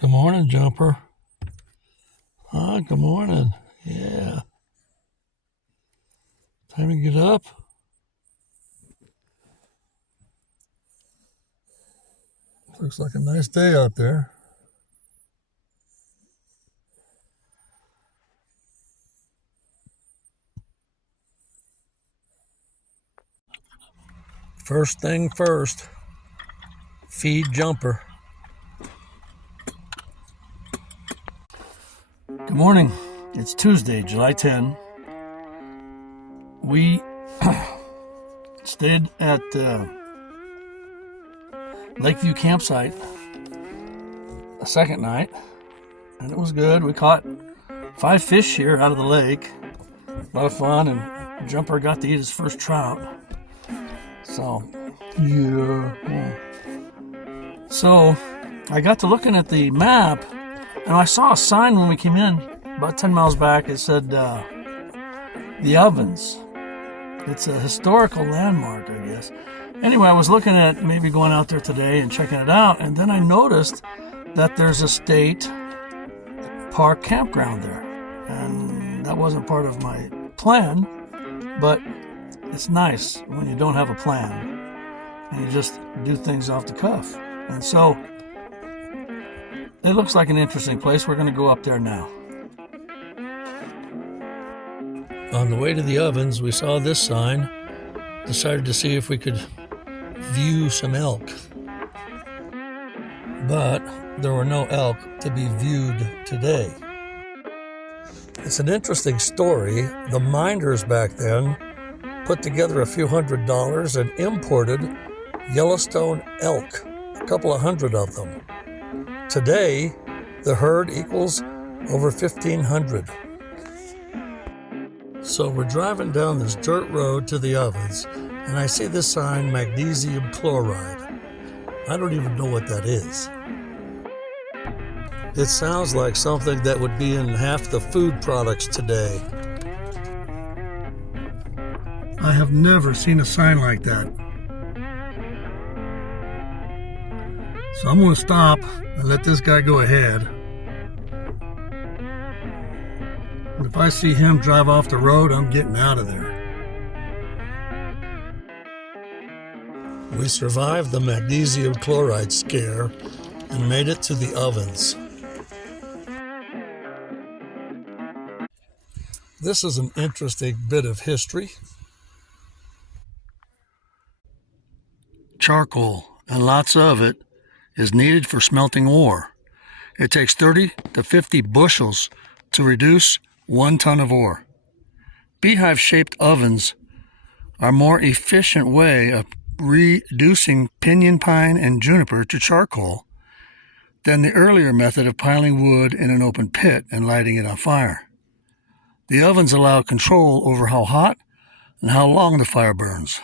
Good morning, Jumper. Good morning. Yeah. Time to get up. Looks like a nice day out there. First thing first, feed Jumper. Good morning. It's Tuesday, July 10. We stayed at Lakeview campsite a second night, and it was good. We caught 5 fish here out of the lake. A lot of fun, and Jumper got to eat his first trout. So, yeah. So, I got to looking at the map, and I saw a sign when we came in, about 10 miles back. It said, the Ovens. It's a historical landmark, I guess. Anyway, I was looking at maybe going out there today and checking it out, and then I noticed that there's a state park campground there. And that wasn't part of my plan, but it's nice when you don't have a plan and you just do things off the cuff. And so it looks like an interesting place. We're going to go up there now. On the way to the Ovens, we saw this sign. Decided to see if we could view some elk. But there were no elk to be viewed today. It's an interesting story. The minders back then put together a few $100s and imported Yellowstone elk, a couple of hundred of them. Today, the herd equals over 1,500. So we're driving down this dirt road to the Ovens, and I see this sign, magnesium chloride. I don't even know what that is. It sounds like something that would be in half the food products today. I have never seen a sign like that. So I'm going to stop and let this guy go ahead. And if I see him drive off the road, I'm getting out of there. We survived the magnesium chloride scare and made it to the Ovens. This is an interesting bit of history. Charcoal, and lots of it, is needed for smelting ore. It takes 30 to 50 bushels to reduce 1 ton of ore. Beehive-shaped ovens are a more efficient way of reducing pinyon pine and juniper to charcoal than the earlier method of piling wood in an open pit and lighting it on fire. The ovens allow control over how hot and how long the fire burns,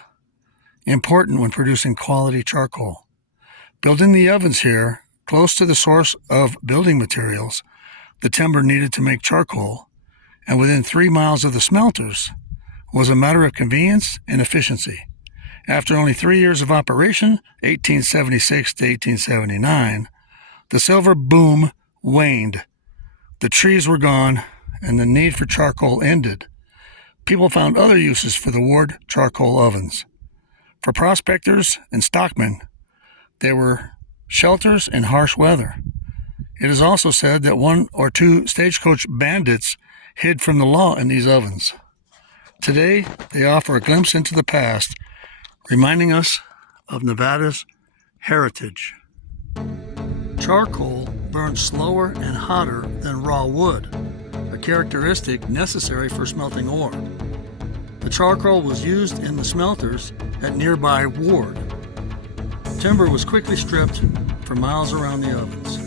important when producing quality charcoal. Building the ovens here, close to the source of building materials, the timber needed to make charcoal, and within 3 miles of the smelters, was a matter of convenience and efficiency. After only 3 years of operation, 1876 to 1879, the silver boom waned. The trees were gone, and the need for charcoal ended. People found other uses for the Ward charcoal ovens. For prospectors and stockmen, they were shelters in harsh weather. It is also said that 1 or 2 stagecoach bandits hid from the law in these ovens. Today, they offer a glimpse into the past, reminding us of Nevada's heritage. Charcoal burns slower and hotter than raw wood, a characteristic necessary for smelting ore. The charcoal was used in the smelters at nearby Ward. Timber was quickly stripped for miles around the ovens.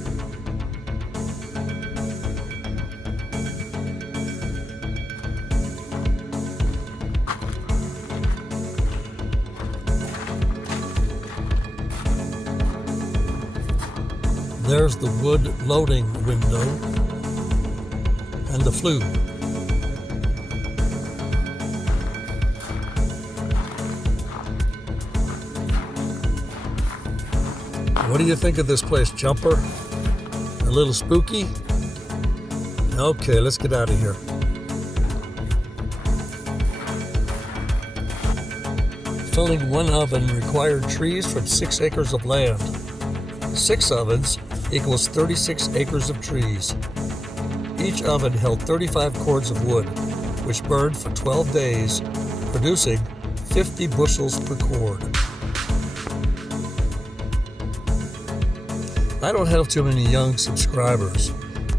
There's the wood loading window and the flue. What do you think of this place, Jumper? A little spooky? Okay, let's get out of here. Filling one oven required trees from 6 acres of land. 6 ovens equals 36 acres of trees. Each oven held 35 cords of wood, which burned for 12 days, producing 50 bushels per cord. I don't have too many young subscribers,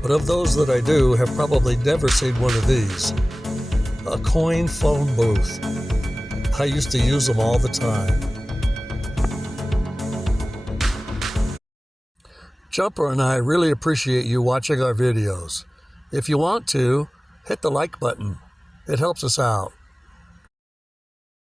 but of those that I do have probably never seen one of these. A coin phone booth. I used to use them all the time. Jumper and I really appreciate you watching our videos. If you want to, hit the like button. It helps us out.